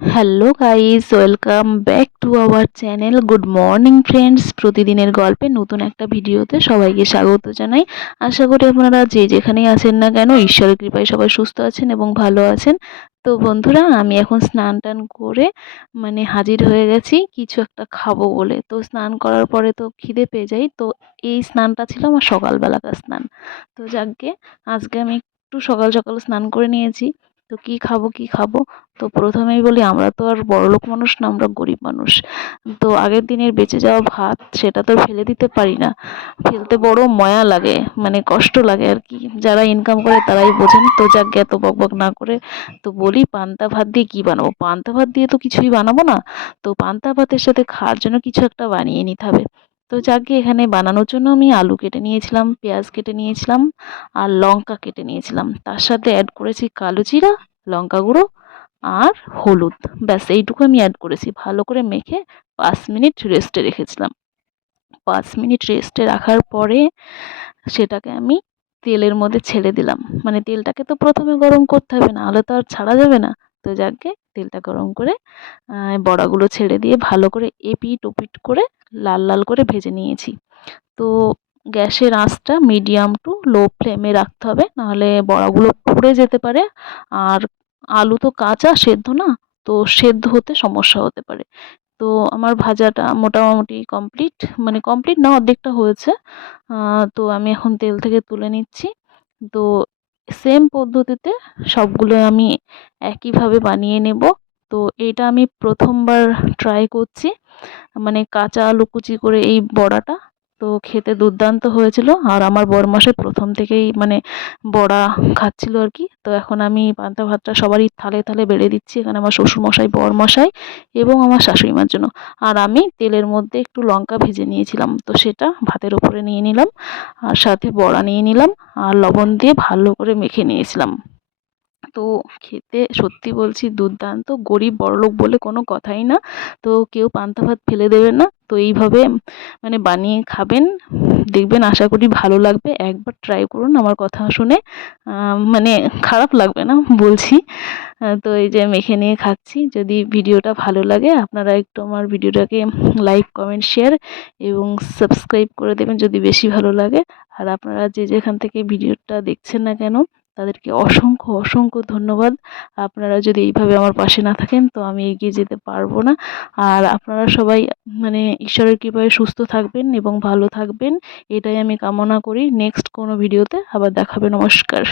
Hello guys welcome back to our channel good morning friends প্রতিদিনের গল্পে নতুন একটা ভিডিওতে সবাইকে স্বাগত জানাই। আশা করি আপনারা যে যেখানেই আছেন না কেন, ঈশ্বরের কৃপায় সবাই সুস্থ আছেন এবং ভালো আছেন। তো বন্ধুরা, আমি এখন স্নান টান করে মানে হাজির হয়ে গেছি। কিছু একটা খাব বলে। তো স্নান করার পরে তো খিদে পেয়ে যাই। তো এই স্নানটা ছিল আমার সকালবেলাকার স্নান। তো যাকগে আজকে আমি একটু সকাল সকাল স্নান করে নিয়েছি। তো কি খাব কি খাব? তো প্রথমেই বলি, আমরা তো আর বড়লোক মানুষ না, আমরা গরিব মানুষ। তো আগের দিনের বেঁচে যাওয়া ভাত, সেটা তো ফেলে দিতে পারি না। ফেলতে বড় ময়া লাগে মানে কষ্ট লাগে আর কি। যারা ইনকাম করে তারাই বোঝেন, তো যাক এত বকবক না করে। তো বলি, পান্তা ভাত দিয়ে কী বানাবো? পান্তা ভাত দিয়ে তো কিছুই বানাবো না। তো পান্তা ভাতের সাথে খাওয়ার জন্য কিছু একটা বানিয়ে নিতে হবে। তো যাকে এখানে বানানোর জন্য আমি আলু কেটে নিয়েছিলাম, পেঁয়াজ কেটে নিয়েছিলাম, আর লঙ্কা কেটে নিয়েছিলাম। তার সাথে অ্যাড করেছি কালো জিরা লঙ্কা গুঁড়ো আর হলুদ। ব্যাস, এইটুকু আমি অ্যাড করেছি। ভালো করে মেখে পাঁচ মিনিট রেস্টে রেখেছিলাম। পাঁচ মিনিট রেস্টে রাখার পরে সেটাকে আমি তেলের মধ্যে ছেড়ে দিলাম। মানে তেলটাকে তো প্রথমে গরম করতে হবে, নাহলে তো আর ছাড়া যাবে না। তো যাকে তেলটা গরম করে বড়াগুলো ছেড়ে দিয়ে ভালো করে এপিট ওপিট করে লাল লাল করে ভেজে নিয়েছি। তো গ্যাসের আঁচটা মিডিয়াম টু লো ফ্লেমে রাখতে হবে, নাহলে বড়াগুলো পুড়ে যেতে পারে। আর আলু তো কাঁচা, সেদ্ধ না? তো সেদ্ধ হতে সমস্যা হতে পারে। তো আমার ভাজাটা মোটামুটি কমপ্লিট মানে কমপ্লিট না, অর্ধেকটা হয়েছে। তো আমি এখন তেল থেকে তুলে নিচ্ছি। তো সেম পদ্ধতিতে সবগুলো আমি একইভাবে বানিয়ে নেব। তো এইটা আমি প্রথমবার ট্রাই করছি। মানে কাঁচা আলু কুচি করে এই বড়াটা। তো খেতে দুর্দান্ত হয়েছিল। আর আমার বরমশাই প্রথম থেকেই মানে বড়া খাচ্ছিল আর কি। তো এখন আমি পান্তা ভাতটা সবারই থালে থালে বেড়ে দিচ্ছি এখানে আমার শ্বশুরমশাই বরমশাই এবং আমার শাশুড়ি মার জন্য। আর আমি তেলের মধ্যে একটু লঙ্কা ভেজে নিয়েছিলাম। তো সেটা ভাতের ওপরে নিয়ে নিলাম আর সাথে বড়া নিয়ে নিলাম আর লবণ দিয়ে ভালো করে মেখে নিয়েছিলাম। তো খেতে সত্যি বলছি দুর্দান্ত। গরিব বড়লোক বলে কোনো কথাই না। তো কেউ পান্তা ভাত ফেলে দেবেন না। তো এইভাবে মানে বানিয়ে খাবেন। দেখবেন আশা করি ভালো লাগবে। একবার ট্রাই করুন আমার কথা শুনে। মানে খারাপ লাগবে না বলছি। তো এই যে মেখে নিয়ে খাচ্ছি। যদি ভিডিওটা ভালো লাগে, আপনারা একটু আমার ভিডিওটাকে লাইক কমেন্ট শেয়ার এবং সাবস্ক্রাইব করে দেবেন যদি বেশি ভালো লাগে। আর আপনারা যে যেখান থেকে ভিডিওটা দেখছেন না কেন তাদেরকে অসংখ্য অসংখ্য ধন্যবাদ। আপনারা যদি এইভাবে আমার পাশে না থাকেন, তো আমি এগিয়ে যেতে পারব না। আর আপনারা সবাই মানে ঈশ্বরের কৃপায় সুস্থ থাকবেন এবং ভালো থাকবেন। এটাই আমি কামনা করি। নেক্সট কোনো ভিডিওতে আবার দেখাবে। নমস্কার।